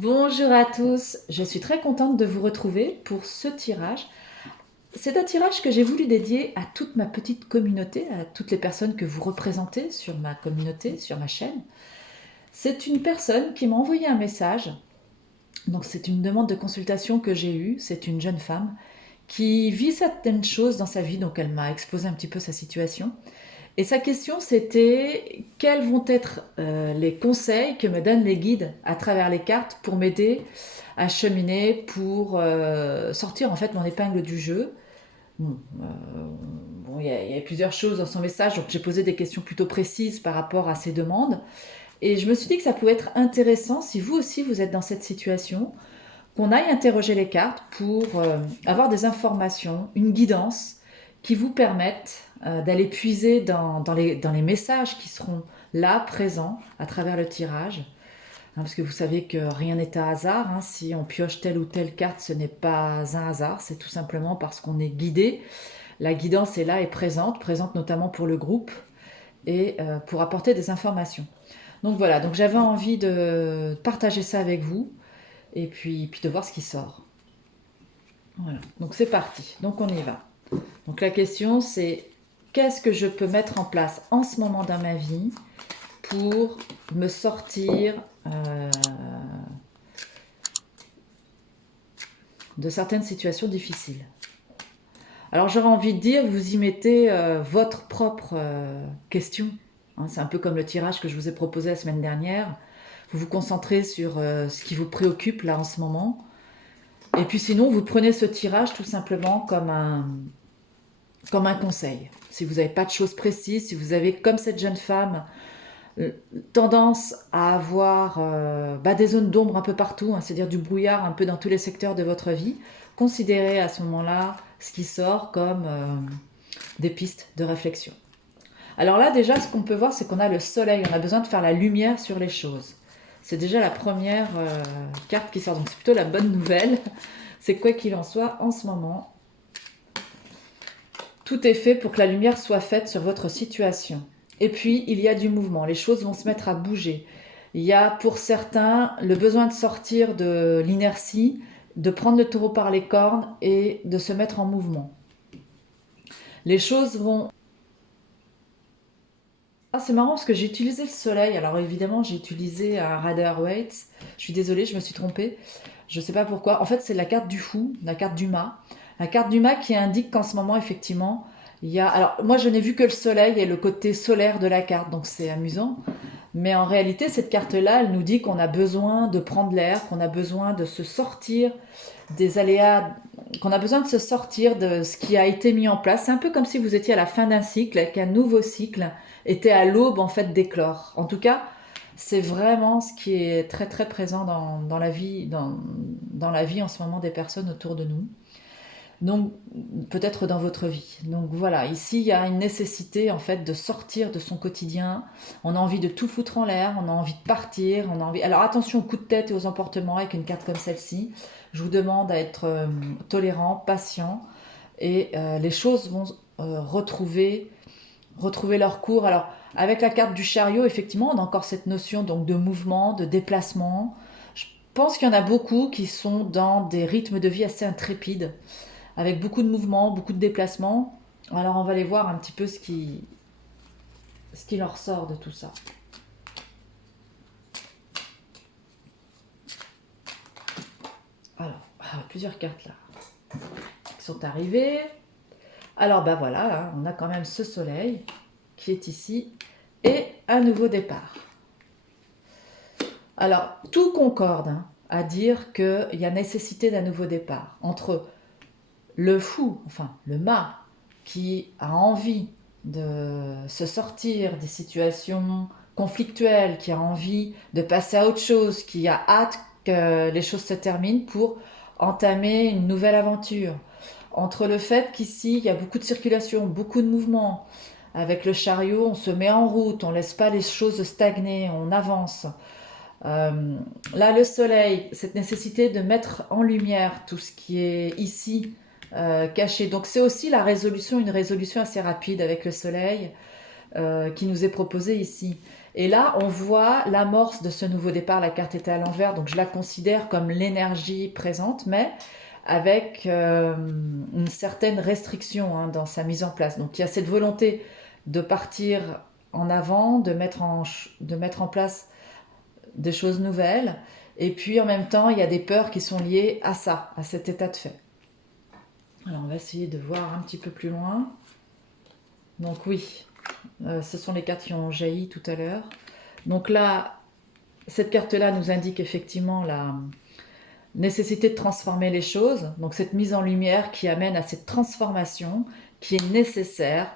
Bonjour à tous, je suis très contente de vous retrouver pour ce tirage. C'est un tirage que j'ai voulu dédier à toute ma petite communauté, à toutes les personnes que vous représentez sur ma communauté, sur ma chaîne. C'est une personne qui m'a envoyé un message, donc c'est une demande de consultation que j'ai eue, c'est une jeune femme qui vit certaines choses dans sa vie, donc elle m'a exposé un petit peu sa situation. Et sa question, c'était quels vont être les conseils que me donnent les guides à travers les cartes pour m'aider à cheminer, pour sortir en fait mon épingle du jeu. Bon, il y a plusieurs choses dans son message, donc j'ai posé des questions plutôt précises par rapport à ses demandes. Et je me suis dit que ça pouvait être intéressant, si vous aussi vous êtes dans cette situation, qu'on aille interroger les cartes pour avoir des informations, une guidance qui vous permettent d'aller puiser dans les messages qui seront là, présents, à travers le tirage. Parce que vous savez que rien n'est un hasard. Si on pioche telle ou telle carte, ce n'est pas un hasard. C'est tout simplement parce qu'on est guidé. La guidance est là et présente, présente notamment pour le groupe et pour apporter des informations. Donc voilà, donc j'avais envie de partager ça avec vous et puis de voir ce qui sort. Voilà, donc c'est parti, donc on y va. Donc la question c'est qu'est-ce que je peux mettre en place en ce moment dans ma vie pour me sortir de certaines situations difficiles. Alors j'aurais envie de dire, vous y mettez votre propre question. C'est un peu comme le tirage que je vous ai proposé la semaine dernière. Vous vous concentrez sur ce qui vous préoccupe là en ce moment. Et puis sinon, vous prenez ce tirage tout simplement comme un conseil. Si vous n'avez pas de choses précises, si vous avez, comme cette jeune femme, tendance à avoir des zones d'ombre un peu partout, c'est-à-dire du brouillard un peu dans tous les secteurs de votre vie, considérez à ce moment-là ce qui sort comme des pistes de réflexion. Alors là, déjà, ce qu'on peut voir, c'est qu'on a le soleil, on a besoin de faire la lumière sur les choses. C'est déjà la première carte qui sort, donc c'est plutôt la bonne nouvelle. C'est quoi qu'il en soit, en ce moment, tout est fait pour que la lumière soit faite sur votre situation. Et puis, il y a du mouvement, les choses vont se mettre à bouger. Il y a pour certains le besoin de sortir de l'inertie, de prendre le taureau par les cornes et de se mettre en mouvement. Les choses vont... Ah, c'est marrant parce que j'ai utilisé le soleil. Alors évidemment, j'ai utilisé un Rider-Waite. Je suis désolée, je me suis trompée. Je ne sais pas pourquoi. En fait, c'est la carte du fou, la carte du mât. La carte du mât qui indique qu'en ce moment, effectivement, il y a... Alors, moi, je n'ai vu que le soleil et le côté solaire de la carte, donc c'est amusant. Mais en réalité, cette carte-là, elle nous dit qu'on a besoin de prendre l'air, qu'on a besoin de se sortir des aléas, qu'on a besoin de se sortir de ce qui a été mis en place. C'est un peu comme si vous étiez à la fin d'un cycle et qu'un nouveau cycle était à l'aube en fait d'éclore. En tout cas, c'est vraiment ce qui est très très présent dans la vie, dans la vie en ce moment des personnes autour de nous. Donc peut-être dans votre vie. Donc voilà, ici il y a une nécessité en fait de sortir de son quotidien. On a envie de tout foutre en l'air, on a envie de partir, on a envie. Alors attention aux coups de tête et aux emportements avec une carte comme celle-ci. Je vous demande à être tolérant, patient et les choses vont retrouver leur cours. Alors avec la carte du chariot, effectivement, on a encore cette notion donc de mouvement, de déplacement. Je pense qu'il y en a beaucoup qui sont dans des rythmes de vie assez intrépides avec beaucoup de mouvements, beaucoup de déplacements. Alors on va aller voir un petit peu ce qui leur sort de tout ça. Alors, plusieurs cartes là qui sont arrivées. Alors voilà, on a quand même ce soleil qui est ici et un nouveau départ. Alors, tout concorde à dire qu'il y a nécessité d'un nouveau départ entre le fou, enfin le mât, qui a envie de se sortir des situations conflictuelles, qui a envie de passer à autre chose, qui a hâte que les choses se terminent pour entamer une nouvelle aventure. Entre le fait qu'ici, il y a beaucoup de circulation, beaucoup de mouvements, avec le chariot, on se met en route, on ne laisse pas les choses stagner, on avance. Là, le soleil, cette nécessité de mettre en lumière tout ce qui est ici caché. Donc c'est aussi une résolution assez rapide avec le soleil qui nous est proposée ici. Et là, on voit l'amorce de ce nouveau départ. La carte était à l'envers, donc je la considère comme l'énergie présente, mais avec une certaine restriction hein, dans sa mise en place. Donc il y a cette volonté de partir en avant, de mettre en place des choses nouvelles, et puis en même temps, il y a des peurs qui sont liées à ça, à cet état de fait. Alors on va essayer de voir un petit peu plus loin. Donc oui, ce sont les cartes qui ont jailli tout à l'heure. Donc là, cette carte-là nous indique effectivement la nécessité de transformer les choses. Donc cette mise en lumière qui amène à cette transformation qui est nécessaire.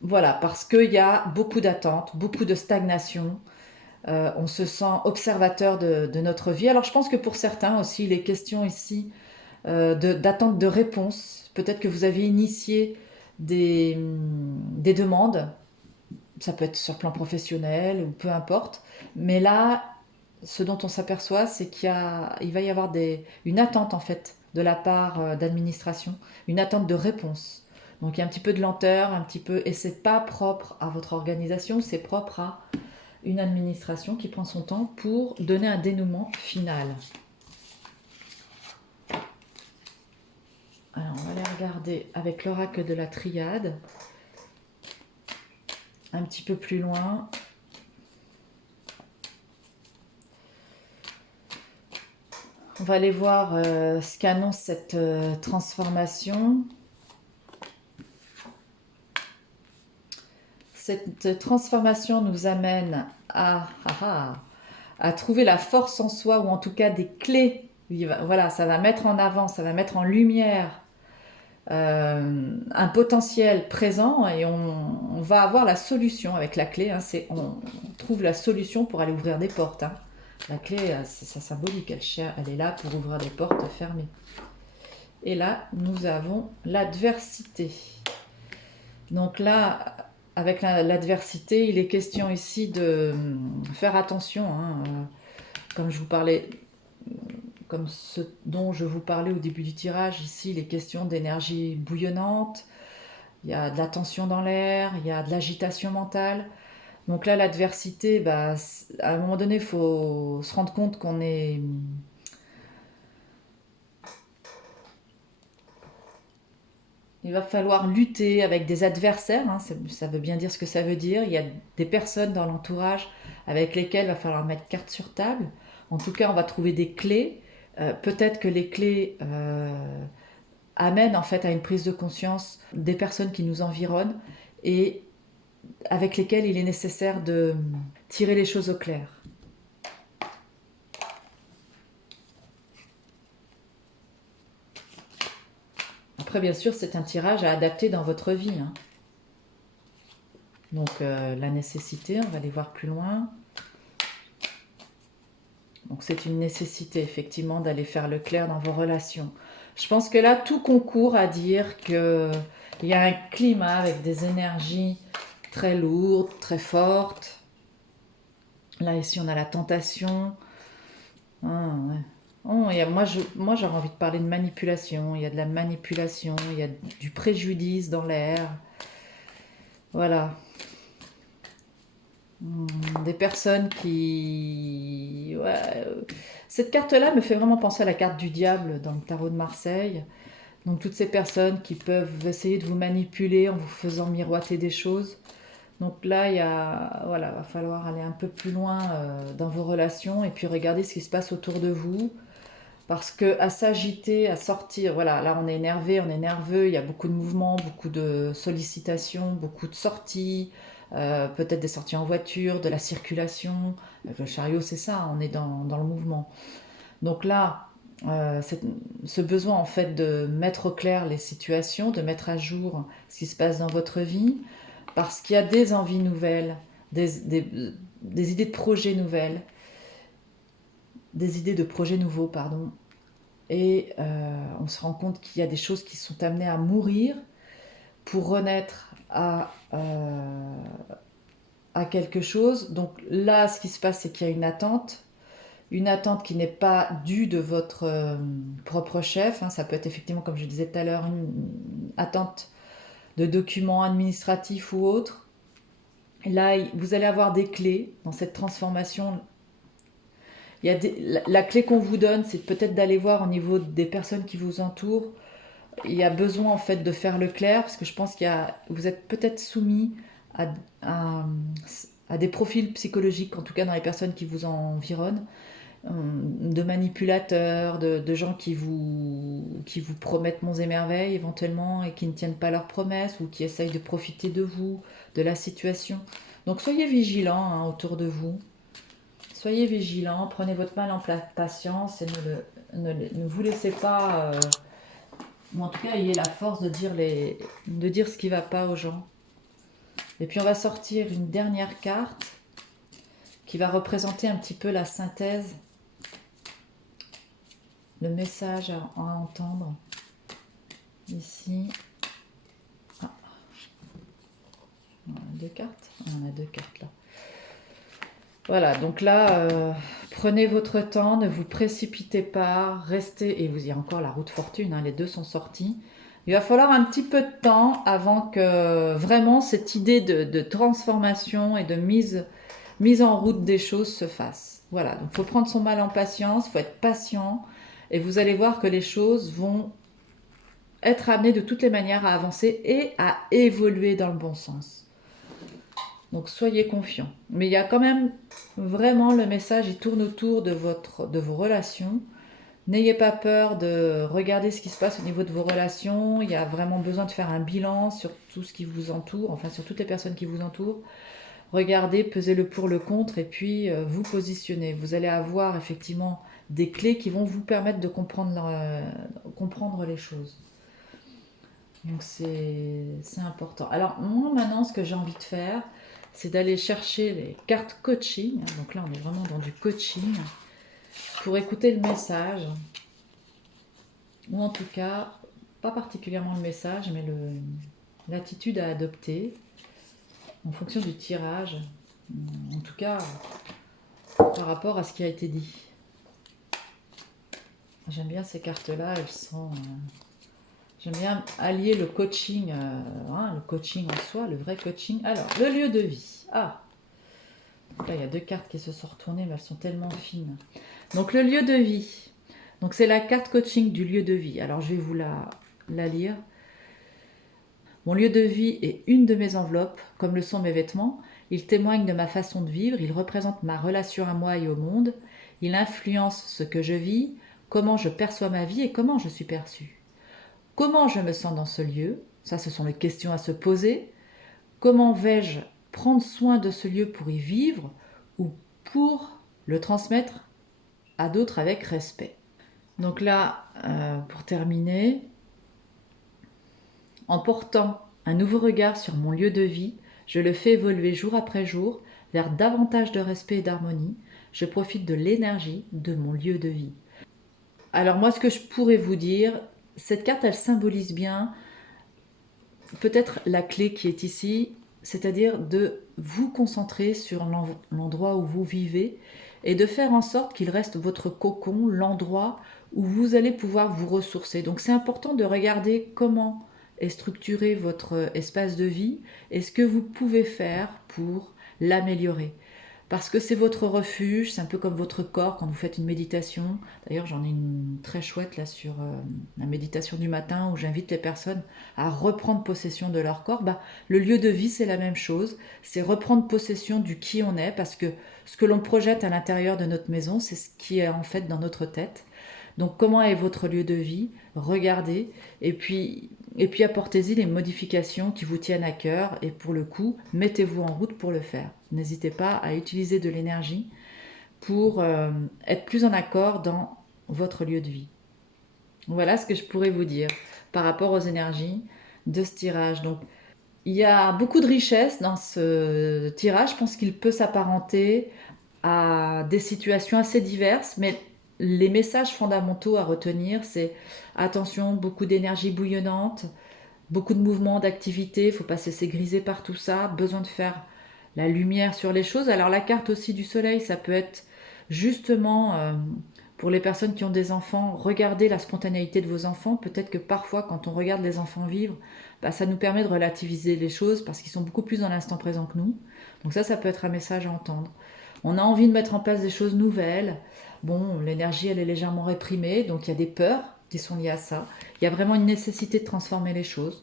Voilà, parce qu'il y a beaucoup d'attentes, beaucoup de stagnation. On se sent observateur de notre vie. Alors je pense que pour certains aussi, il est question ici d'attente de réponse. Peut-être que vous avez initié des demandes, ça peut être sur plan professionnel ou peu importe, mais là, ce dont on s'aperçoit, c'est il va y avoir une attente en fait de la part d'administration, une attente de réponse. Donc il y a un petit peu de lenteur, un petit peu, et c'est pas propre à votre organisation, c'est propre à une administration qui prend son temps pour donner un dénouement final. Alors on va aller regarder avec l'oracle de la triade, un petit peu plus loin. On va aller voir ce qu'annonce cette transformation. Cette transformation nous amène à trouver la force en soi, ou en tout cas des clés. Voilà, ça va mettre en avant, ça va mettre en lumière un potentiel présent, et on va avoir la solution avec la clé. Hein, on trouve la solution pour aller ouvrir des portes. Hein. La clé, c'est sa symbolique, elle est là pour ouvrir des portes fermées. Et là, nous avons l'adversité. Donc là, avec l'adversité, il est question ici de faire attention. Hein, comme je vous parlais, comme ce dont je vous parlais au début du tirage, ici, il est question d'énergie bouillonnante. Il y a de la tension dans l'air, il y a de l'agitation mentale. Donc là, l'adversité, bah, à un moment donné, il faut se rendre compte qu'on est... Il va falloir lutter avec des adversaires, hein, ça veut bien dire ce que ça veut dire. Il y a des personnes dans l'entourage avec lesquelles il va falloir mettre carte sur table. En tout cas, on va trouver des clés. Peut-être que les clés amènent en fait à une prise de conscience des personnes qui nous environnent et avec lesquelles il est nécessaire de tirer les choses au clair. Après, bien sûr, c'est un tirage à adapter dans votre vie. Hein. Donc, la nécessité, on va aller voir plus loin. Donc, c'est une nécessité, effectivement, d'aller faire le clair dans vos relations. Je pense que là, tout concourt à dire qu'il y a un climat avec des énergies très lourdes, très fortes. Là, ici, on a la tentation. Ah, ouais. Oh, moi, j'aurais envie de parler de manipulation. Il y a de la manipulation, il y a du préjudice dans l'air. Voilà. Des personnes qui... Ouais. Cette carte-là me fait vraiment penser à la carte du diable dans le tarot de Marseille. Donc toutes ces personnes qui peuvent essayer de vous manipuler en vous faisant miroiter des choses. Donc là, voilà, va falloir aller un peu plus loin dans vos relations et puis regarder ce qui se passe autour de vous. Parce que à s'agiter, à sortir, voilà, là on est énervé, on est nerveux, il y a beaucoup de mouvements, beaucoup de sollicitations, beaucoup de sorties, peut-être des sorties en voiture, de la circulation. Le chariot, c'est ça, on est dans le mouvement. Donc là, ce besoin en fait de mettre au clair les situations, de mettre à jour ce qui se passe dans votre vie, parce qu'il y a des envies nouvelles, des idées de projets nouvelles, des idées de projets nouveaux, pardon. Et on se rend compte qu'il y a des choses qui sont amenées à mourir pour renaître à quelque chose. Donc là, ce qui se passe, c'est qu'il y a une attente qui n'est pas due de votre propre chef. Hein. Ça peut être effectivement, comme je disais tout à l'heure, une attente de documents administratifs ou autres. Et là, vous allez avoir des clés dans cette transformation. La clé qu'on vous donne, c'est peut-être d'aller voir au niveau des personnes qui vous entourent. Il y a besoin en fait de faire le clair parce que je pense vous êtes peut-être soumis à, à, à des profils psychologiques, en tout cas dans les personnes qui vous environnent, de manipulateurs, de gens qui vous promettent monts et merveilles éventuellement et qui ne tiennent pas leurs promesses ou qui essayent de profiter de vous, de la situation. Donc soyez vigilants hein, autour de vous. Soyez vigilants, prenez votre mal en patience et ne vous laissez pas, ou en tout cas ayez la force de dire ce qui ne va pas aux gens. Et puis on va sortir une dernière carte qui va représenter un petit peu la synthèse, le message à entendre. Ici, on a deux cartes. On a deux cartes là. Voilà, donc là, prenez votre temps, ne vous précipitez pas, restez, et vous y a encore la roue de fortune, hein, les deux sont sortis. Il va falloir un petit peu de temps avant que vraiment cette idée de transformation et de mise en route des choses se fasse. Voilà, donc il faut prendre son mal en patience, il faut être patient, et vous allez voir que les choses vont être amenées de toutes les manières à avancer et à évoluer dans le bon sens. Donc soyez confiants. Mais il y a quand même vraiment le message, il tourne autour de vos relations. N'ayez pas peur de regarder ce qui se passe au niveau de vos relations. Il y a vraiment besoin de faire un bilan sur tout ce qui vous entoure, enfin sur toutes les personnes qui vous entourent. Regardez, pesez le pour, le contre et puis vous positionnez. Vous allez avoir effectivement des clés qui vont vous permettre de comprendre les choses. Donc c'est important. Alors moi maintenant ce que j'ai envie de faire, c'est d'aller chercher les cartes coaching. Donc là on est vraiment dans du coaching pour écouter le message. Ou en tout cas, pas particulièrement le message, mais l'attitude à adopter en fonction du tirage. En tout cas, par rapport à ce qui a été dit. J'aime bien ces cartes-là, elles sont... J'aime bien allier le coaching en soi, le vrai coaching. Alors, le lieu de vie. Ah, là, il y a deux cartes qui se sont retournées, mais elles sont tellement fines. Donc, le lieu de vie. Donc, c'est la carte coaching du lieu de vie. Alors, je vais vous la lire. Mon lieu de vie est une de mes enveloppes, comme le sont mes vêtements. Il témoigne de ma façon de vivre, il représente ma relation à moi et au monde. Il influence ce que je vis, comment je perçois ma vie et comment je suis perçue. Comment je me sens dans ce lieu? Ça, ce sont les questions à se poser. Comment vais-je prendre soin de ce lieu pour y vivre ou pour le transmettre à d'autres avec respect? Donc là, pour terminer, en portant un nouveau regard sur mon lieu de vie, je le fais évoluer jour après jour vers davantage de respect et d'harmonie. Je profite de l'énergie de mon lieu de vie. Alors moi, ce que je pourrais vous dire, cette carte, elle symbolise bien peut-être la clé qui est ici, c'est-à-dire de vous concentrer sur l'endroit où vous vivez et de faire en sorte qu'il reste votre cocon, l'endroit où vous allez pouvoir vous ressourcer. Donc c'est important de regarder comment est structuré votre espace de vie et ce que vous pouvez faire pour l'améliorer. Parce que c'est votre refuge, c'est un peu comme votre corps quand vous faites une méditation. D'ailleurs, j'en ai une très chouette là sur la méditation du matin où j'invite les personnes à reprendre possession de leur corps. Le lieu de vie, c'est la même chose. C'est reprendre possession du qui on est parce que ce que l'on projette à l'intérieur de notre maison, c'est ce qui est en fait dans notre tête. Donc, comment est votre lieu de vie? Regardez et puis apportez-y les modifications qui vous tiennent à cœur et pour le coup, mettez-vous en route pour le faire. N'hésitez pas à utiliser de l'énergie pour être plus en accord dans votre lieu de vie. Voilà ce que je pourrais vous dire par rapport aux énergies de ce tirage. Donc, il y a beaucoup de richesse dans ce tirage. Je pense qu'il peut s'apparenter à des situations assez diverses, mais les messages fondamentaux à retenir, c'est attention, beaucoup d'énergie bouillonnante, beaucoup de mouvements, d'activité, il ne faut pas se laisser griser par tout ça, besoin de faire la lumière sur les choses. Alors la carte aussi du soleil, ça peut être justement pour les personnes qui ont des enfants, regardez la spontanéité de vos enfants. Peut-être que parfois quand on regarde les enfants vivre, bah, ça nous permet de relativiser les choses parce qu'ils sont beaucoup plus dans l'instant présent que nous. Donc ça peut être un message à entendre. On a envie de mettre en place des choses nouvelles. Bon, l'énergie, elle est légèrement réprimée, donc il y a des peurs qui sont liées à ça. Il y a vraiment une nécessité de transformer les choses.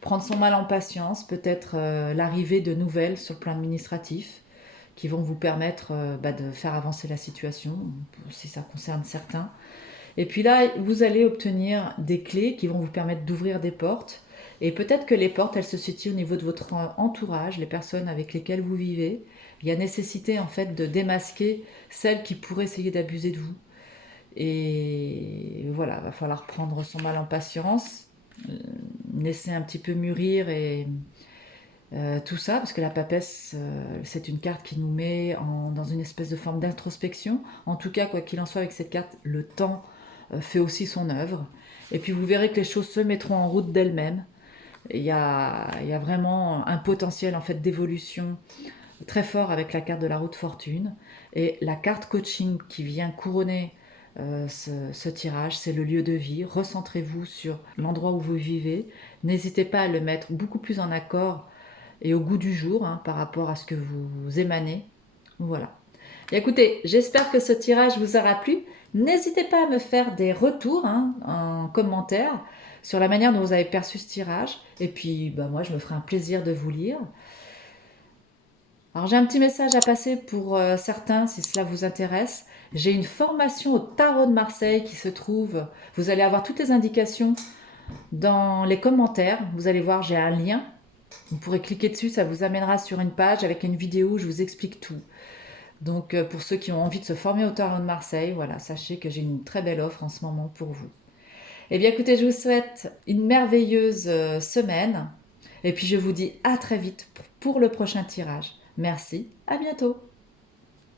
Prendre son mal en patience, peut-être l'arrivée de nouvelles sur le plan administratif qui vont vous permettre de faire avancer la situation, si ça concerne certains. Et puis là, vous allez obtenir des clés qui vont vous permettre d'ouvrir des portes. Et peut-être que les portes, elles se situent au niveau de votre entourage, les personnes avec lesquelles vous vivez. Il y a nécessité en fait de démasquer celles qui pourraient essayer d'abuser de vous. Et voilà, il va falloir prendre son mal en patience, laisser un petit peu mûrir et tout ça, parce que la papesse, c'est une carte qui nous met dans une espèce de forme d'introspection. En tout cas, quoi qu'il en soit avec cette carte, le temps fait aussi son œuvre. Et puis vous verrez que les choses se mettront en route d'elles-mêmes. Il y a vraiment un potentiel en fait d'évolution très fort avec la carte de la roue de fortune. Et la carte coaching qui vient couronner ce tirage, c'est le lieu de vie. Recentrez-vous sur l'endroit où vous vivez. N'hésitez pas à le mettre beaucoup plus en accord et au goût du jour par rapport à ce que vous émanez. Voilà. Et écoutez, j'espère que ce tirage vous aura plu. N'hésitez pas à me faire des retours en commentaire sur la manière dont vous avez perçu ce tirage. Et puis, moi, je me ferai un plaisir de vous lire. Alors, j'ai un petit message à passer pour certains, si cela vous intéresse. J'ai une formation au Tarot de Marseille qui se trouve... Vous allez avoir toutes les indications dans les commentaires. Vous allez voir, j'ai un lien. Vous pourrez cliquer dessus, ça vous amènera sur une page avec une vidéo où je vous explique tout. Donc pour ceux qui ont envie de se former au Tarot de Marseille, voilà, sachez que j'ai une très belle offre en ce moment pour vous. Eh bien écoutez, je vous souhaite une merveilleuse semaine et puis je vous dis à très vite pour le prochain tirage. Merci, à bientôt.